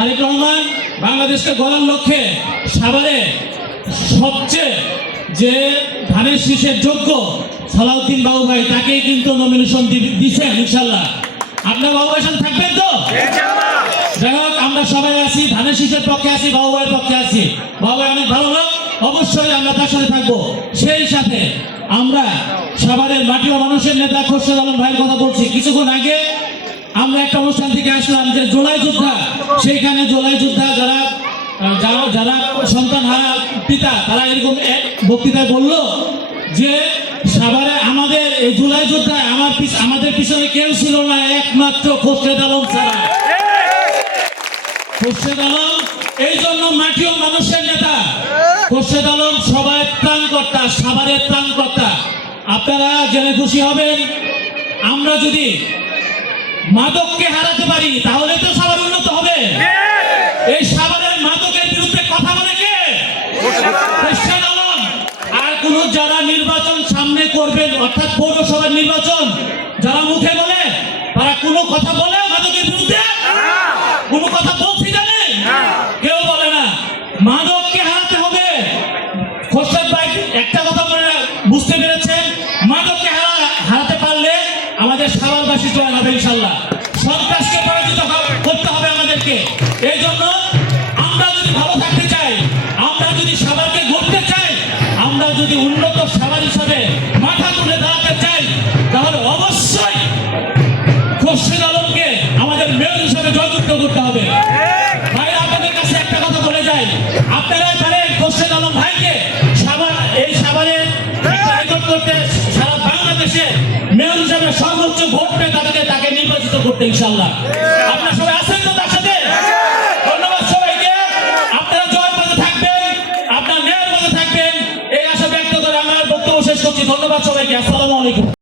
তারেক রহমান বাংলাদেশকে গড়ার লক্ষ্যে সাভারে সবচেয়ে যে ধানের শীষের যোগ্য সালাউদ্দিন বাবু ভাই তাকেই কিন্তু নমিনেশন দিচ্ছেন ইনশাল্লাহ। আপনার বাবু ভাইয়ের সাথে থাকবেন তো? যাই হোক, আমরা সবাই আছি, ধানের শীষের পক্ষে আছি, বাবু ভাইয়ের পক্ষে আছি। বাবু ভাই অনেক ভালো লোক, অবশ্যই আমরা তার সাথে থাকবো। সেই সাথে আমরা সাভারের মাটি ও মানুষের নেতা খোরশেদ আলম ভাইয়ের কথা বলছি। কিছুক্ষণ আগে আমরা একটা অনুষ্ঠান থেকে আসলাম যে জুলাই যোদ্ধা, সেইখানে জুলাই যোদ্ধা যারা সন্তান হারা পিতা, তারা এরকম এক বক্তৃতায় বলল যে সাভারে আমাদের এই জুলাই যোদ্ধা আমাদের পিছনে কেউ ছিল না, একমাত্র খোরশেদ আলম ছাড়া। খোরশেদ আলম এই জন্য মাটি ও মানুষের নেতা। খোরশেদ আলম সবাই ত্রাণকর্তা, সাভারের ত্রাণকর্তা। আপনারা জেনে খুশি হবেন, আমরা যদি মাদককে হারাতে পারি তাহলে তো সাভার উন্নত হবে। এই সাভারের মাদকের বিরুদ্ধে কথা বলে কে? খোরশেদ আলম। আর কোন যারা নির্বাচন সামনে করবেন, অর্থাৎ পৌরসভার নির্বাচন, যারা মুখে বলে, তারা কোনো কথা বলে মাদকের বিরুদ্ধে? কোনো কথা বলছি জানেন? কেউ বলে না। মাদককে হারাতে হবে। খোরশেদ ভাই একটা কথা বুঝতে পেরেছেন, মাদককে হারাতে পারলে আমাদের সাভারবাসী জয় হবে ইনশাল্লাহ। সন্ত্রাসকে পরাজিত করতে হবে আমাদেরকে। এই জন্য আমরা যদি ভালো থাকতে চাই, আমরা যদি সাভারকে গড়তে চাই, আমরা যদি উন্নত সাভার হিসাবে মাথা তুলে দাঁড়াতে চাই, তাহলে অবশ্যই খোরশেদ আলমকে আমাদের মেয়র হিসাবে জয়যুক্ত করতে হবে। ভাই, আপনাদের কাছে একটা কথা বলে যাই, আপনারা জানেন খোরশেদ আলম ভাইকে এই সাভারে রেকর্ড করতে সারা বাংলাদেশে মেয়র হিসাবে সর্বোচ্চ ভোট পেয়ে তাকে নির্বাচিত করতে ইনশাল্লাহ। আপনারা সবাই আছেন তো তার সাথে? ধন্যবাদ সবাইকে। আপনারা জয় পথে থাকবেন, আপনার ন্যায়ের পথে থাকবেন, এই আশা ব্যক্ত করে আমার বক্তব্য শেষ করছি। ধন্যবাদ সবাইকে। আসসালামু আলাইকুম।